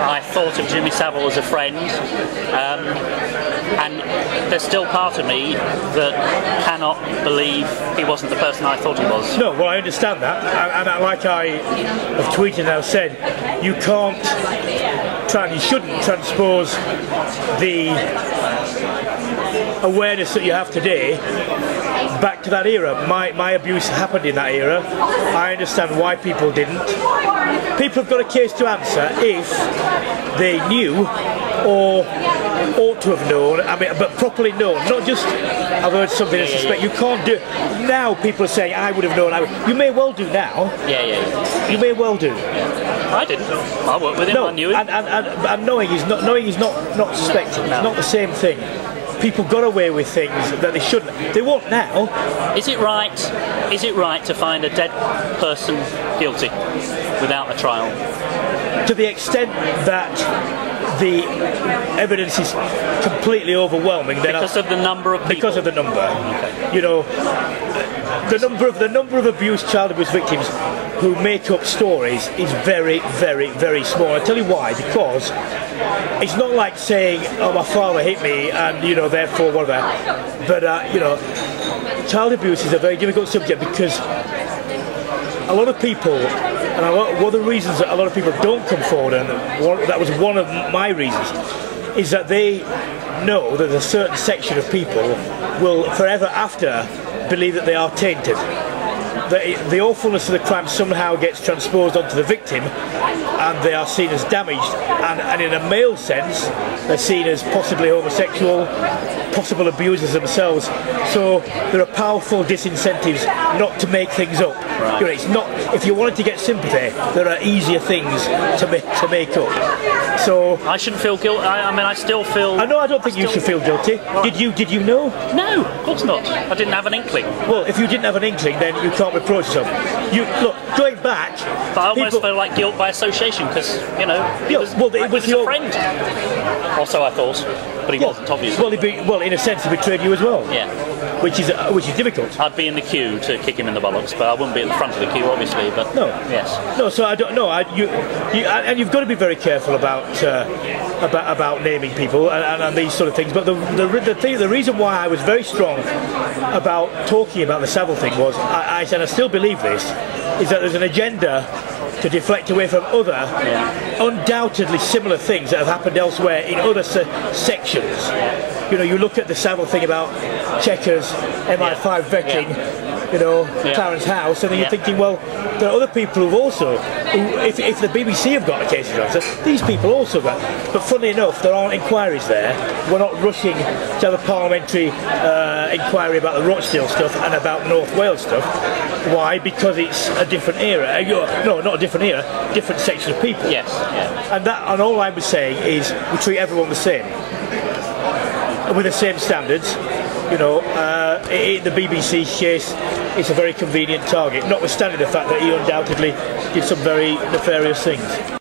I thought of Jimmy Savile as a friend, and there's still part of me that cannot believe he wasn't the person I thought he was. No, well, I understand that, and like I have tweeted and I've said, you can't you shouldn't transpose the awareness that you have today back to that era. My abuse happened in that era. I understand why people didn't. People have got a case to answer if they knew or ought to have known, I mean, but properly known, not just I've heard something I suspect. You can't do. Now people are saying I would have known. You may well do now. You may well do. I didn't. I worked with him. No, I knew him. And knowing is not suspecting. No. It's not the same thing. People got away with things that they shouldn't. They won't now. Is it right to find a dead person guilty without a trial? To the extent that the evidence is completely overwhelming, then Because of the number of people? Because of the number. Okay. You know, the number of child abuse victims who make up stories is very, very, very small. I'll tell you why. Because it's not like saying, "Oh, my father hit me," and therefore whatever. But child abuse is a very difficult subject because a lot of people, and one of the reasons that a lot of people don't come forward, and that was one of my reasons, is that they know that a certain section of people will forever after believe that they are tainted. The awfulness of the crime somehow gets transposed onto the victim, and they are seen as damaged, and in a male sense they're seen as possibly homosexual, possible abusers themselves. So there are powerful disincentives not to make things up. Right. It's not, if you wanted to get sympathy, there are easier things to make up. So I shouldn't feel guilty. I mean, I still feel. I don't think you should feel guilty. Right. Did you know? No, of course not. I didn't have an inkling. Well, if you didn't have an inkling, then you can't reproach yourself. Look, going back. But I almost feel like guilt by association because it was a friend. Or so I thought, but he wasn't obviously. Well, in a sense, he betrayed you as well. Yeah. Which is difficult. I'd be in the queue to kick him in the bollocks, but I wouldn't be at the front of the queue, obviously. But no. Yes. No. So I don't know. And you've got to be very careful about naming people and these sort of things. But the reason why I was very strong about talking about the Savile thing was, I said I still believe this, is that there's an agenda to deflect away from other undoubtedly similar things that have happened elsewhere in other sections. You look at the Savile thing about Checkers, MI5 vetting, Clarence House, and then you're thinking, well, there are other people who've also, if the BBC have got a case to answer, these people also got. But funnily enough, there aren't inquiries there. We're not rushing to have a parliamentary inquiry about the Rochdale stuff and about North Wales stuff. Why? Because it's a different era. No, not a different era, different section of people. Yes. Yeah. And all I was saying is we treat everyone the same, with the same standards. In the BBC's case, it's a very convenient target, notwithstanding the fact that he undoubtedly did some very nefarious things.